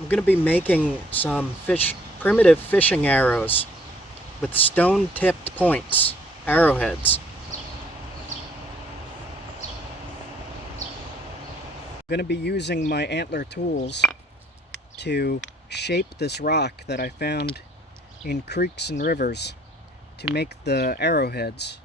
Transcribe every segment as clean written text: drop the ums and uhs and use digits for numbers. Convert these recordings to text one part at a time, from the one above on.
I'm going to be making some primitive fishing arrows with stone-tipped points, arrowheads. I'm going to be using my antler tools to shape this rock that I found in creeks and rivers to make the arrowheads.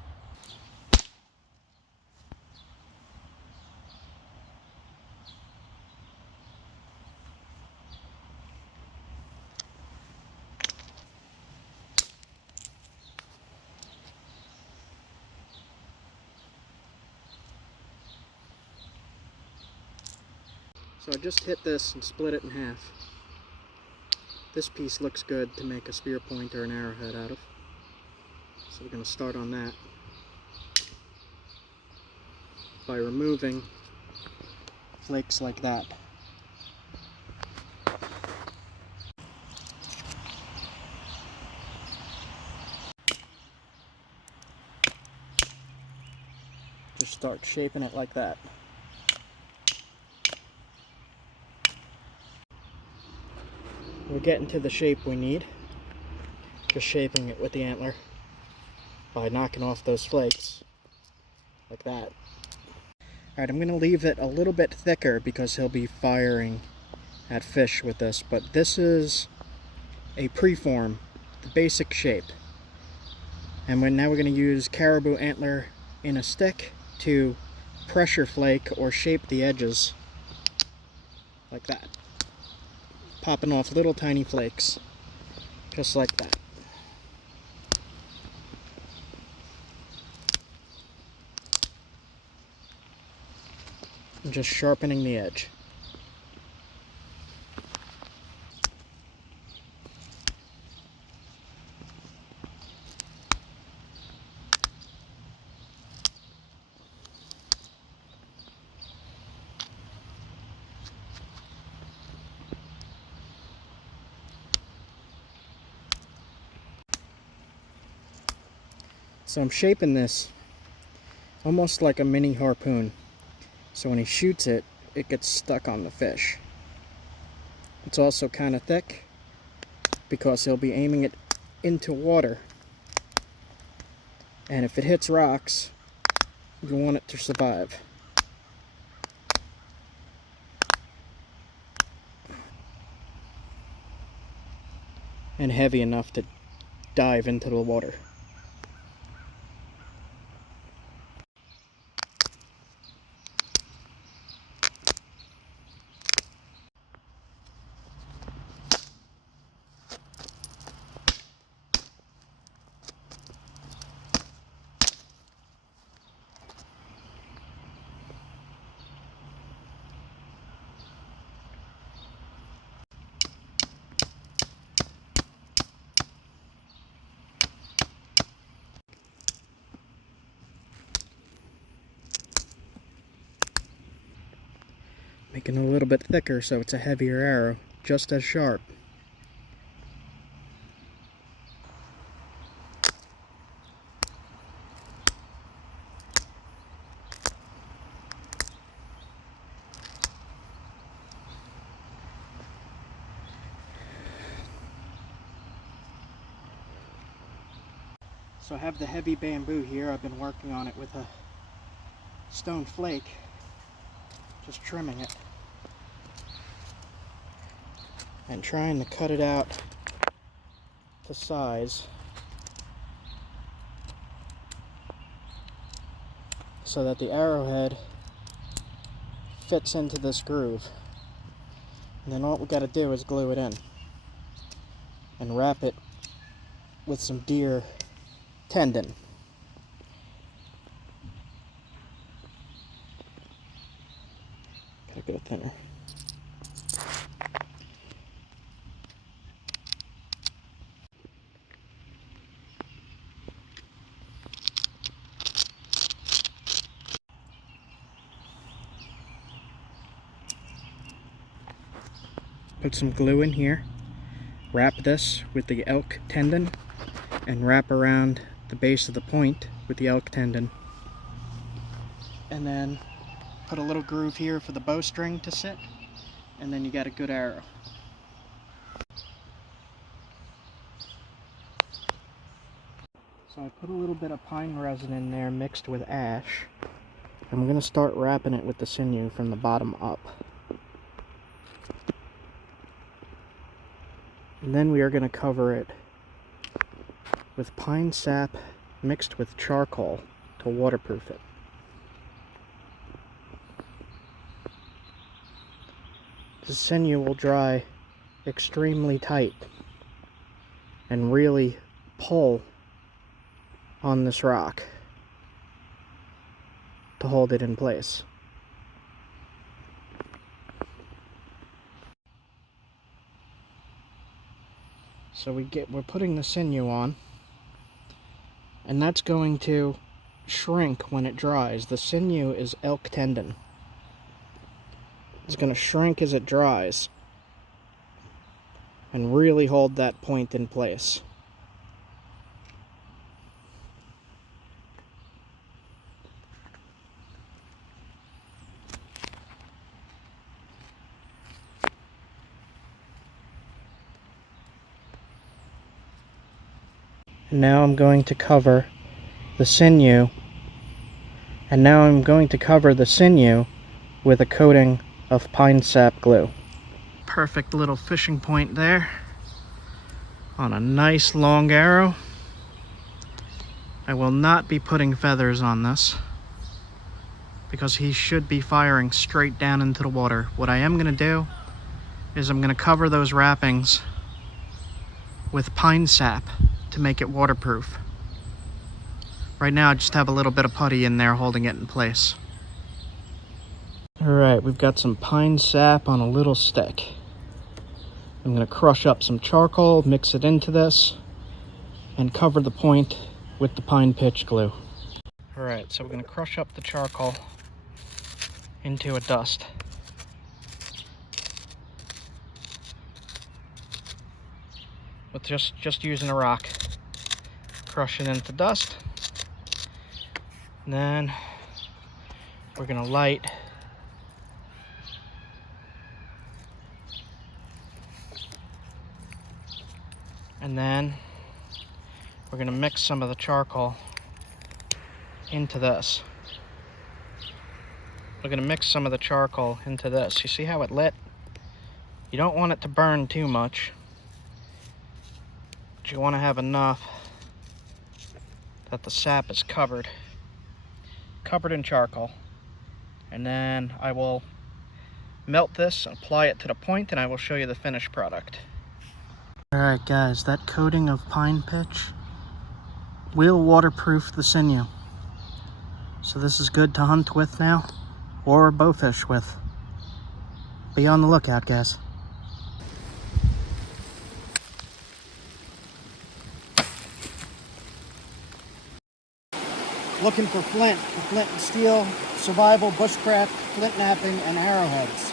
So I just hit this and split it in half. This piece looks good to make a spear point or an arrowhead out of. So we're going to start on that by removing flakes like that. Just start shaping it like that. We're getting to the shape we need. Just shaping it with the antler by knocking off those flakes like that. Alright, I'm going to leave it a little bit thicker because he'll be firing at fish with this, but this is a preform, the basic shape. And now we're going to use caribou antler in a stick to pressure flake or shape the edges like that. Popping off little tiny flakes, just like that. And just sharpening the edge. So I'm shaping this almost like a mini harpoon. So when he shoots it, it gets stuck on the fish. It's also kind of thick because he'll be aiming it into water. And if it hits rocks, you want it to survive. And heavy enough to dive into the water. Making it a little bit thicker so it's a heavier arrow, just as sharp. So I have the heavy bamboo here. I've been working on it with a stone flake, just trimming it and trying to cut it out to size so that the arrowhead fits into this groove. And then all we got to do is glue it in and wrap it with some deer tendon. Gotta go thinner. Put some glue in here, wrap this with the elk tendon, and wrap around the base of the point with the elk tendon. And then put a little groove here for the bowstring to sit, and then you got a good arrow. So I put a little bit of pine resin in there mixed with ash. I'm going to start wrapping it with the sinew from the bottom up. And then we are going to cover it with pine sap mixed with charcoal to waterproof it. The sinew will dry extremely tight and really pull on this rock to hold it in place. So we're putting the sinew on, and that's going to shrink when it dries. The sinew is elk tendon. It's going to shrink as it dries and really hold that point in place. And now I'm going to cover the sinew, with a coating of pine sap glue. Perfect little fishing point there on a nice long arrow. I will not be putting feathers on this because he should be firing straight down into the water. What I am going to do is I'm going to cover those wrappings with pine sap to make it waterproof. Right now I just have a little bit of putty in there holding it in place. Alright, we've got some pine sap on a little stick. I'm going to crush up some charcoal, mix it into this, and cover the point with the pine pitch glue. Alright, so we're going to crush up the charcoal into a dust. With just using a rock. Crush it into dust. And then we're going to light and then we're going to mix some of the charcoal into this. We're going to mix some of the charcoal into this. You see how it lit? You don't want it to burn too much, but you want to have enough that the sap is covered in charcoal. And then I will melt this, apply it to the point, and I will show you the finished product. Alright guys, that coating of pine pitch will waterproof the sinew. So this is good to hunt with now, or bowfish with. Be on the lookout, guys. Looking for flint and steel, survival, bushcraft, flint napping, and arrowheads.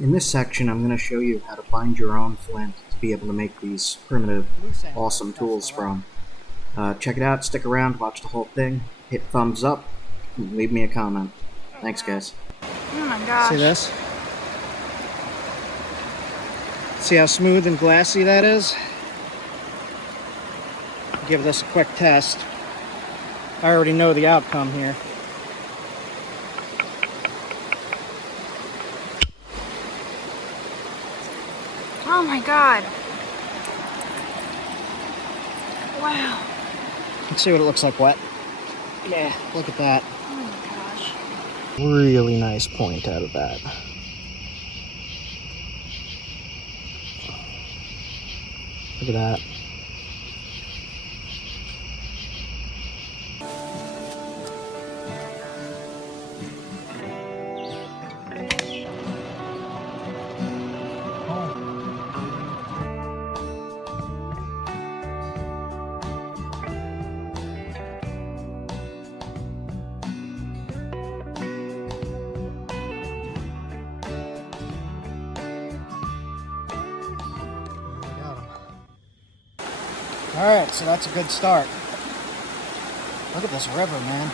In this section, I'm going to show you how to find your own flint to be able to make these primitive, awesome tools from. Check it out, stick around, watch the whole thing, hit thumbs up, and leave me a comment. Thanks, guys. Oh my gosh. See this? See how smooth and glassy that is? Give this a quick test. I already know the outcome here. Oh my god. Wow. Let's see what it looks like wet. Yeah, look at that. Oh my gosh. Really nice point out of that. Look at that. Alright, so that's a good start. Look at this river, man.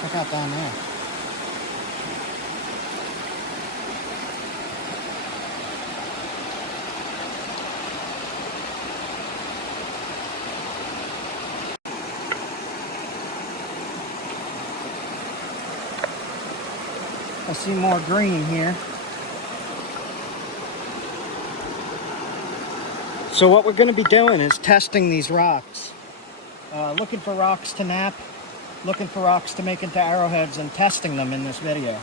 Check out down there. I see more green here. So what we're going to be doing is testing these rocks. Looking for rocks to nap, looking for rocks to make into arrowheads, and testing them in this video.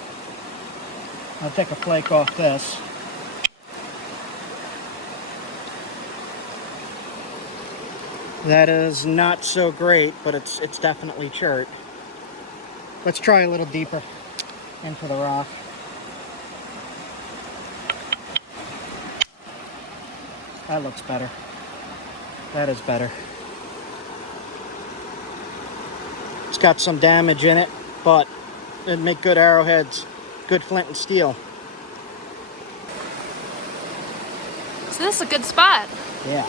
I'll take a flake off this. That is not so great, but it's definitely chert. Let's try a little deeper into the rock. That looks better. That is better. It's got some damage in it, but it'd make good arrowheads, good flint and steel. So this is a good spot. Yeah.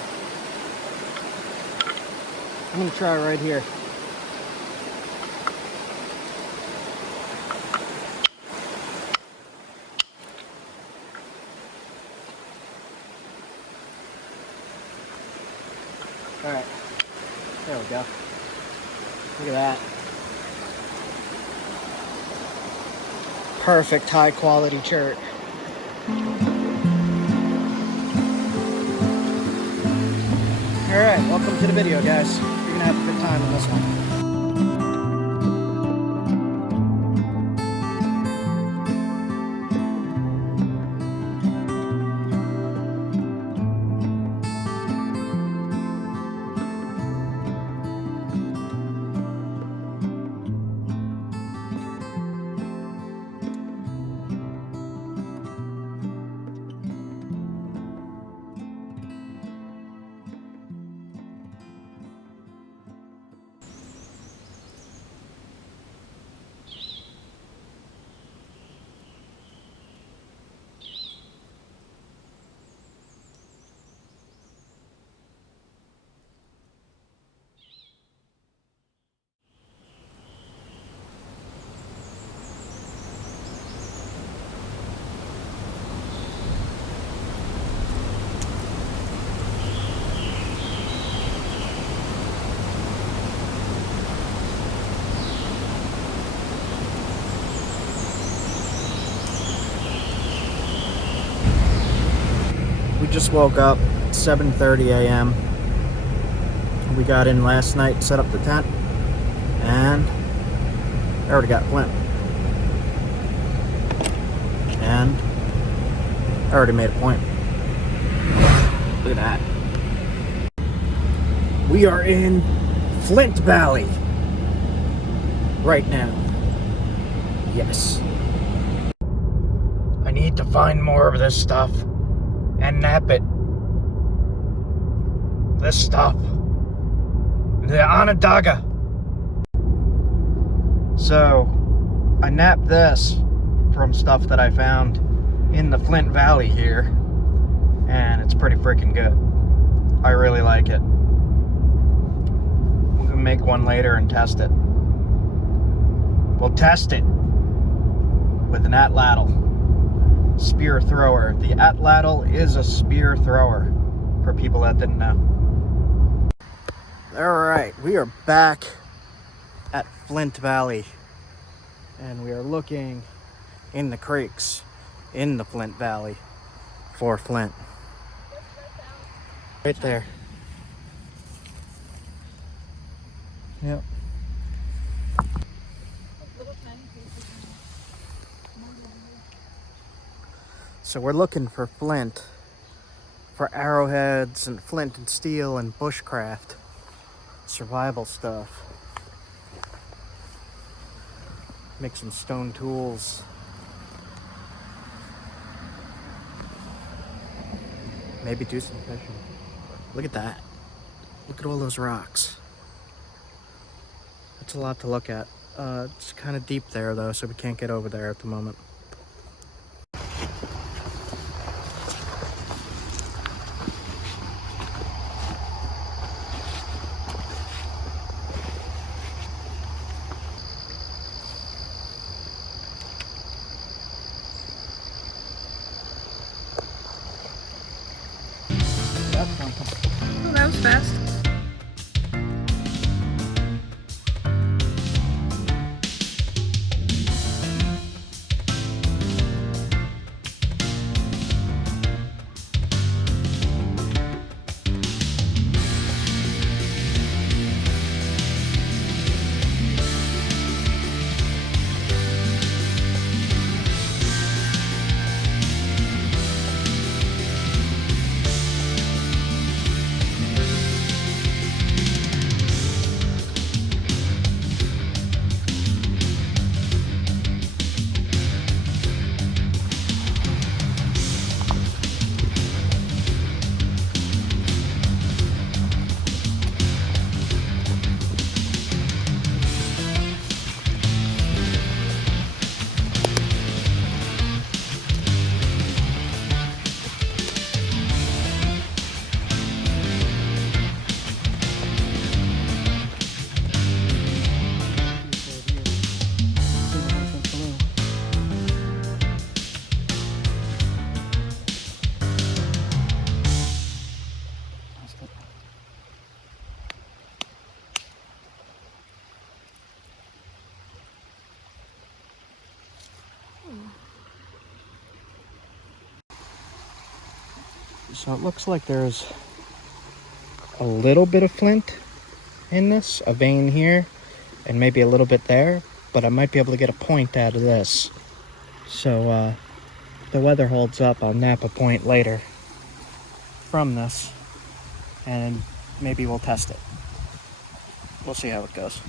I'm gonna try right here. All right, there we go. Look at that. Perfect high quality chert. All right, welcome to the video, guys. You're gonna have a good time on this one. We just woke up, 7:30 a.m. We got in last night, set up the tent, and I already got flint. And I already made a point. Look at that. We are in Flint Valley right now. Yes. I need to find more of this stuff and nap it. This stuff. The Onondaga. So, I napped this from stuff that I found in the Flint Valley here, and it's pretty freaking good. I really like it. We'll make one later and test it. We'll test it with an atlatl spear thrower. The atlatl is a spear thrower, for people that didn't know. Alright, we are back at Flint Valley, and we are looking in the creeks in the Flint Valley for flint. Right there. Yep. So we're looking for flint, for arrowheads and flint and steel and bushcraft, survival stuff. Make some stone tools. Maybe do some fishing. Look at that. Look at all those rocks. That's a lot to look at. It's kind of deep there though, so we can't get over there at the moment. Oh, that was fast. So it looks like there's a little bit of flint in this, a vein here, and maybe a little bit there, but I might be able to get a point out of this. So if the weather holds up, I'll nap a point later from this, and maybe we'll test it. We'll see how it goes.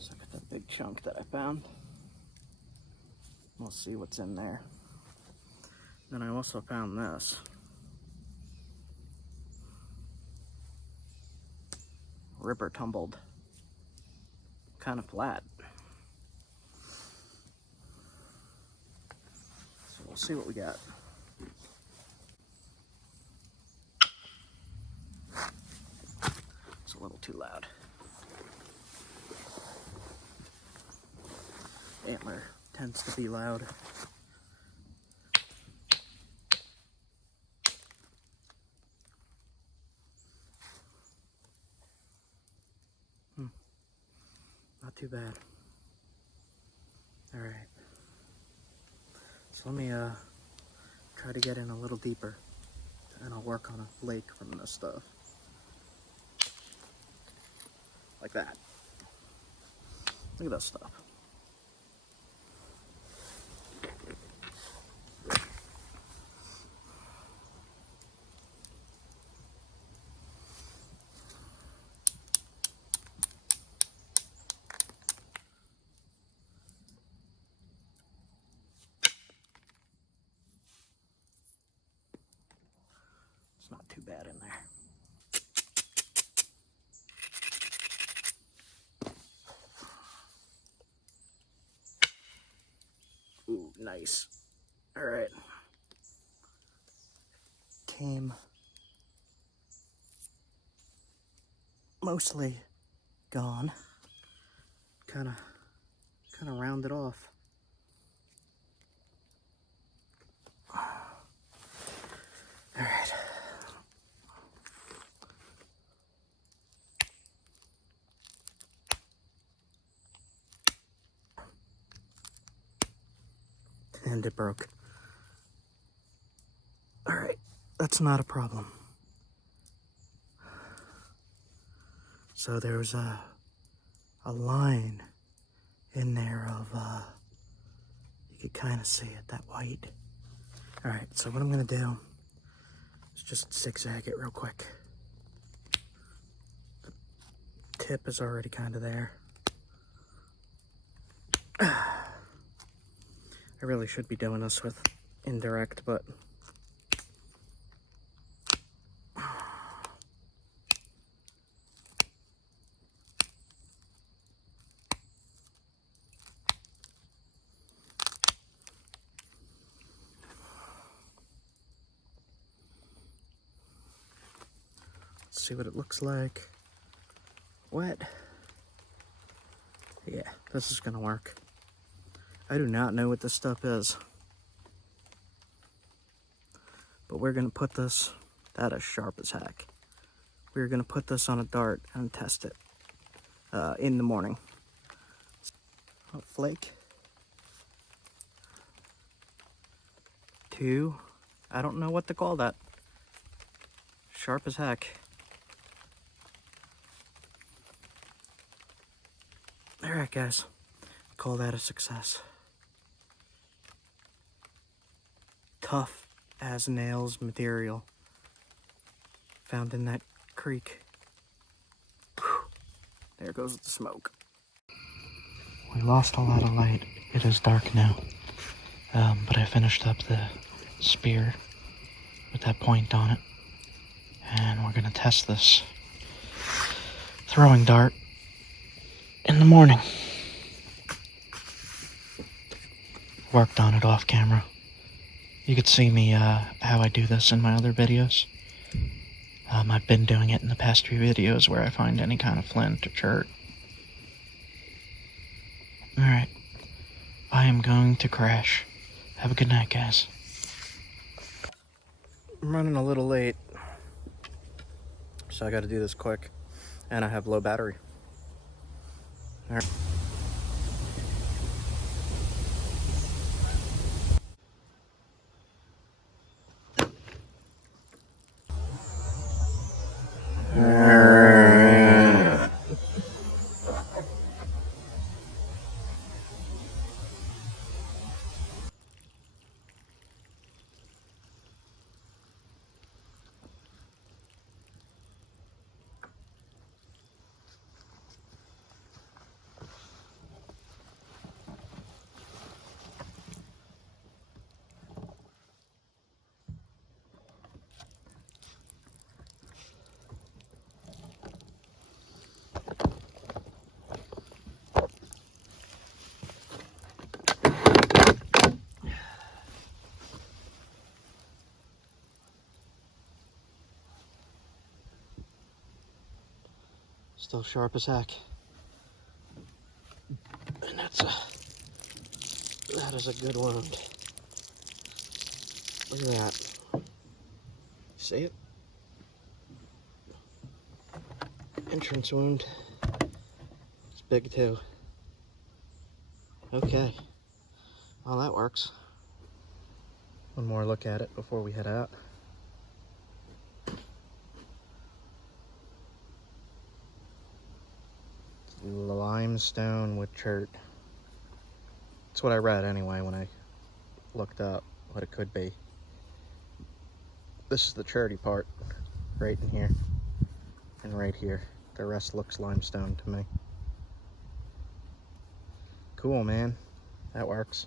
So I got that big chunk that I found. We'll see what's in there. Then I also found this. Ripper tumbled. Kind of flat. So we'll see what we got. It's a little too loud. Antler tends to be loud. Not too bad. All right. So let me try to get in a little deeper, and I'll work on a flake from this stuff. Like that. Look at that stuff. It's not too bad in there. Ooh, nice. All right. Came mostly gone. Kind of rounded off. All right. And it broke. All right, that's not a problem. So there's a line in there of, you could kind of see it, that white. All right, so what I'm gonna do is just zigzag it real quick. The tip is already kind of there. I really should be doing this with indirect, but let's see what it looks like. Wet. Yeah, this is gonna work. I do not know what this stuff is, but we're gonna put this, that is sharp as heck. We're gonna put this on a dart and test it in the morning. A flake. 2, I don't know what to call that. Sharp as heck. All right, guys, call that a success. Tough as nails material found in that creek. Whew. There goes the smoke. We lost a lot of light. It is dark now, but I finished up the spear with that point on it, and we're gonna test this throwing dart in the morning. Worked on it off camera. You could see me how I do this in my other videos. I've been doing it in the past few videos where I find any kind of flint or chert. Alright, I am going to crash. Have a good night, guys. I'm running a little late, so I got to do this quick, and I have low battery. All right. Still sharp as heck. And that is a good wound. Look at that. See it? Entrance wound. It's big too. Okay. Well, that works. One more look at it before we head out. Limestone with chert. That's what I read anyway when I looked up what it could be. This is the cherty part, right in here and right here. The rest looks limestone to me. Cool, man. That works.